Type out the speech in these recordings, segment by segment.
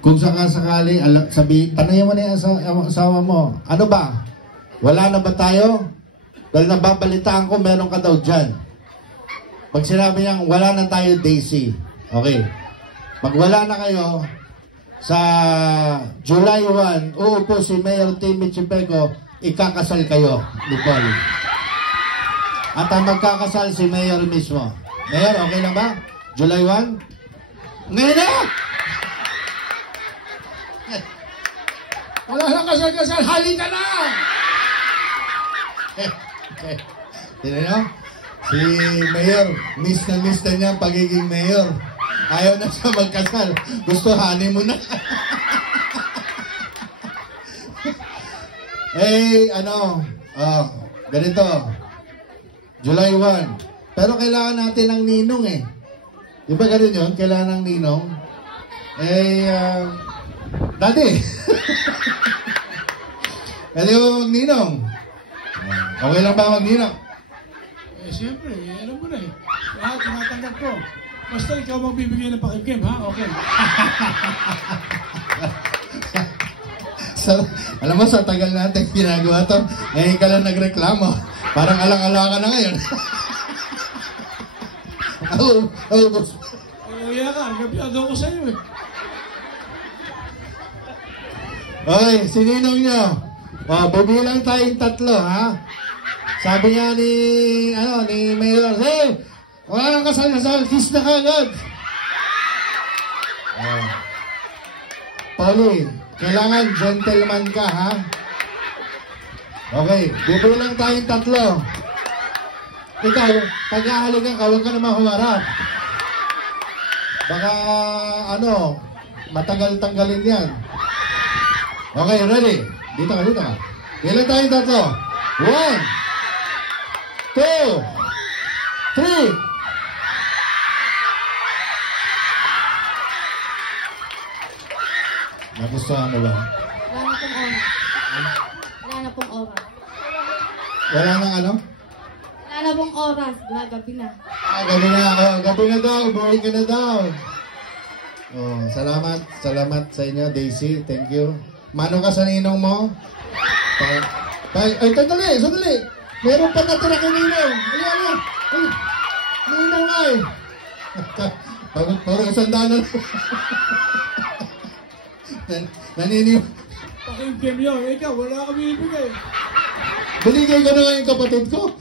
kung sakasakali, tanongin mo na yung asawa mo, ano ba? Wala na ba tayo? Dahil nababalitaan ko, meron ka daw dyan. Pag sinabi niyang, wala na tayo, Daisy. Okay. Pag wala na kayo, sa July 1, uupo si Mayor Timmy Chipeco, ikakasal kayo ni Paul. At ang magkakasal si Mayor mismo. Mayor, okay lang ba? July 1? Ngayon na! Wala lang kasal-kasal, halika na! Sino nyo? Si Mayor, miss na niya ang pagiging Mayor. Ayaw na siya magkasal. Gusto honeymoon na. Ganito. July 1. Pero kailangan natin ng ninong eh. Di ba ganun yun? Kailangan ng ninong. Dati. Kailangan mo magninong. Okay lang ba magninong? Siyempre, alam mo na eh. Lahat, tinatanggap ko. Basta ikaw magbibigay ng pakikim, ha? Okay. Alam mo, sa tagal natin ginagawa to, ngayon ka lang nagreklamo. Parang alang-ala ka na ngayon. Boss. Kaya ka, nagapyado ko sa iyo eh. Okay, sininong nyo. Bibilang tayong 3, ha? Sabi nga ni Mayor, hey, wala nang kasal-kasal, kiss na kagad. Paulie, kailangan gentleman ka, ha? Okay, bibilang tayong 3. Ikaw, pag-ahalikan ka, huwag ka naman humarap. Baka, matagal tanggalin yan. Okay, ready? Dito ka. Bilang tayong 3. 1, 2, 3. Nagustuhan mo ba? Wala na pong oras. Wala nang ano? Wala na pong oras. Gabi na. Gabi na ako. Gabi na daw. Buhay ka na daw. Salamat sa inyo, Daisy. Thank you. Mano ka sa ninong mo? Sandali. Meron pa natira kay ninong. Ayan. Ninong nga eh. Parang isandaan na. Naniniw. Pakikim yun. Ikaw, wala ka binibigay. Binigay ko na nga yung kapatid ko.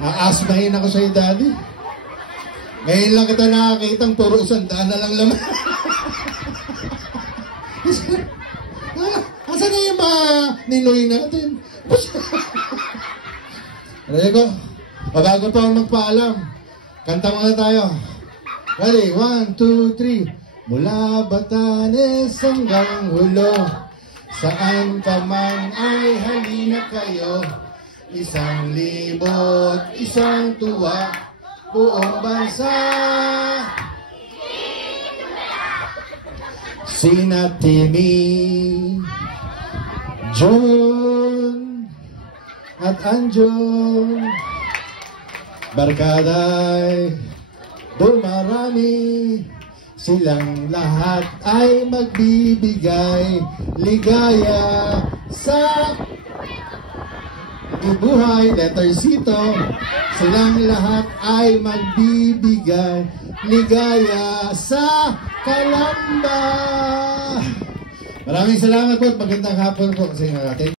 Aasmahin ako sa'yo, Daddy. Ngayon lang kita nakakitang puro isandaan na lang laman. Asan na yung mga ninoy natin? Aray ko, bago pa ako magpaalam, kanta muna tayo. Ready? 1, 2, 3. Mula Batanes hanggang Hulo, saan ka man ay halina kayo. 1,000, isang tuwa, buong bansa. Sina Timmy, John at Anjo, barkaday dumarami, silang lahat ay magbibigay ligaya sa buhay. Letter C to. Silang lahat ay magbibigay ligaya sa Kalamba. Maraming salamat po. Magandang hapon po sa inyo natin.